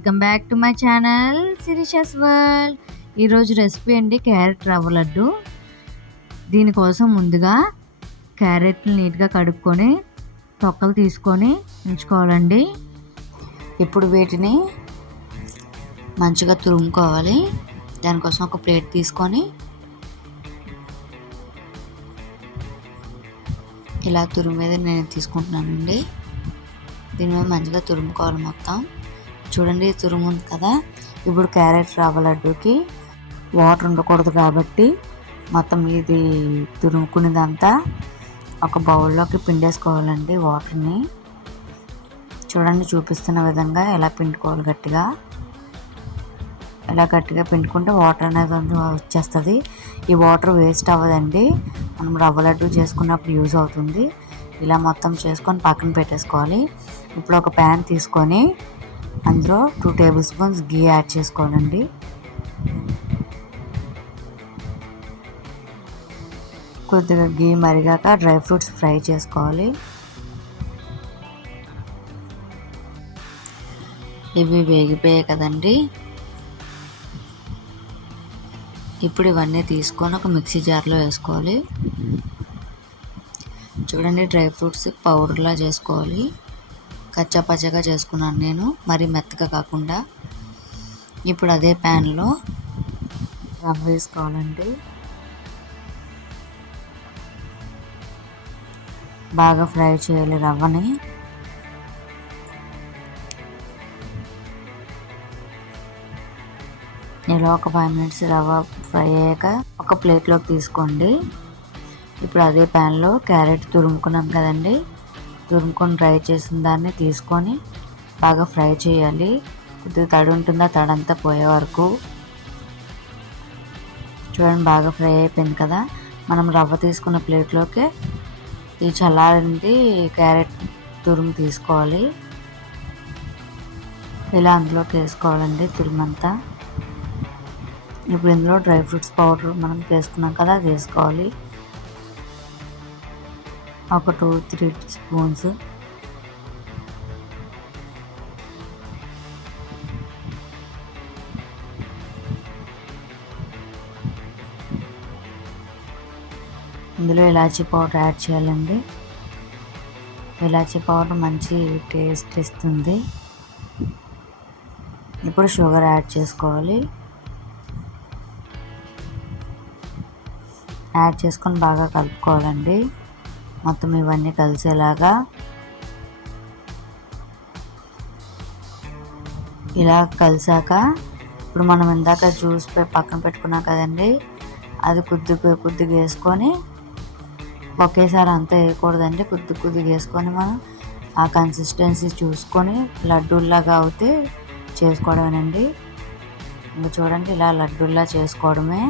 Welcome back to my channel Sirisha's world. ఈరోజు recipe అండి carrot రవ్వ లడ్డు. దీనికోసం ముందుగా క్యారెట్ని నీట్గా కడుక్కొని తొక్కలు తీసుకొని ఉంచుకోవాలండి. ఇప్పుడు వీటిని మంచిగా తురుముకోవాలి. దానికోసం ఒక ప్లేట్ తీసుకొని ఇలా తురిమేది నేను తీసుకుంటున్నానండి. దీని మీద మంచిగా తురుముకోవాలి మొత్తం. చూడండి తురుము ఉంది కదా. ఇప్పుడు క్యారెట్ రవ్వ లడ్డూకి వాటర్ ఉండకూడదు కాబట్టి మొత్తం ఇది తురుముకునేదంతా ఒక బౌల్లోకి పిండేసుకోవాలండి. వాటర్ని చూడండి చూపిస్తున్న విధంగా ఎలా పిండుకోవాలి. గట్టిగా ఇలా గట్టిగా పిండుకుంటే వాటర్ అనేది వచ్చేస్తుంది. ఈ వాటర్ వేస్ట్ అవ్వదండి, మనం రవ్వ లడ్డు చేసుకున్నప్పుడు యూజ్ అవుతుంది. ఇలా మొత్తం చేసుకొని పక్కన పెట్టేసుకోవాలి. ఇప్పుడు ఒక ప్యాన్ తీసుకొని అందులో 2 టేబుల్ స్పూన్స్ గీ యాడ్ చేసుకోవాలండి. కొద్దిగా గీ మరిగాక డ్రై ఫ్రూట్స్ ఫ్రై చేసుకోవాలి. ఇవి వేగిపోయాయి కదండి. ఇప్పుడు ఇవన్నీ తీసుకొని ఒక మిక్సీ జార్లో వేసుకోవాలి. చూడండి డ్రై ఫ్రూట్స్ పౌడర్లా చేసుకోవాలి. కచ్చా పచ్చగా చేసుకున్నాను నేను, మరీ మెత్తగా కాకుండా. ఇప్పుడు అదే ప్యాన్లో రవ్వ వేసుకోవాలండి. బాగా ఫ్రై చేయాలి రవ్వని. ఇలా ఒక 5 మినిట్స్ రవ్వ ఫ్రై అయ్యాక ఒక ప్లేట్లోకి తీసుకోండి. ఇప్పుడు అదే ప్యాన్లో క్యారెట్ తురుముకున్నాం కదండి, తురుముకొని ఫ్రై చేసిన దాన్ని తీసుకొని బాగా ఫ్రై చేయాలి. కొద్దిగా తడి ఉంటుందా తడంతా పోయే వరకు. చూడండి బాగా ఫ్రై అయిపోయింది కదా. మనం రవ్వ తీసుకున్న ప్లేట్లోకి ఈ చల్లారింది క్యారెట్ తురుము తీసుకోవాలి. ఇలా అందులోకి వేసుకోవాలండి తురుమంతా. ఇప్పుడు ఇందులో డ్రై ఫ్రూట్స్ పౌడర్ మనం వేసుకున్నాం కదా, అది వేసుకోవాలి. ఒక 2-3 స్పూన్స్. ఇందులో ఇలాచీ పౌడర్ యాడ్ చేయాలండి. ఇలాచీ పౌడర్ మంచి టేస్ట్ ఇస్తుంది. ఇప్పుడు షుగర్ యాడ్ చేసుకోవాలి. యాడ్ చేసుకొని బాగా కలుపుకోవాలండి మొత్తం ఇవన్నీ కలిసేలాగా. ఇలా కలిసాక ఇప్పుడు మనం ఇందాక జ్యూస్ పక్కన పెట్టుకున్నాం కదండి, అది కొద్దిగా వేసుకొని, ఒకేసారి అంతా వేయకూడదండి, కొద్దిగా వేసుకొని మనం ఆ కన్సిస్టెన్సీ చూసుకొని లడ్డూల్లాగా అవుతే చేసుకోవడమేనండి. ఇంకా చూడండి ఇలా లడ్డూల్లా చేసుకోవడమే.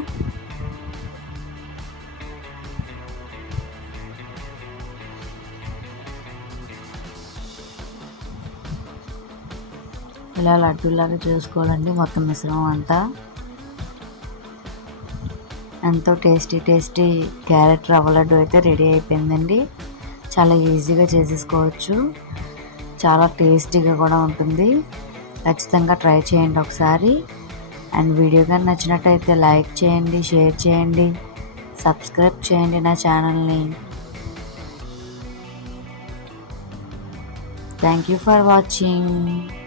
ఇలా లడ్డూలాగా చేసుకోవాలండి మొత్తం మిశ్రమం అంతా. ఎంతో టేస్టీ క్యారెట్ రవ్వ లడ్డు అయితే రెడీ అయిపోయిందండి. చాలా ఈజీగా చేసేసుకోవచ్చు, చాలా టేస్టీగా కూడా ఉంటుంది. ఖచ్చితంగా ట్రై చేయండి ఒకసారి. అండ్ వీడియో కానీ నచ్చినట్టయితే లైక్ చేయండి, షేర్ చేయండి, సబ్స్క్రైబ్ చేయండి నా ఛానల్ని. Thank you for watching.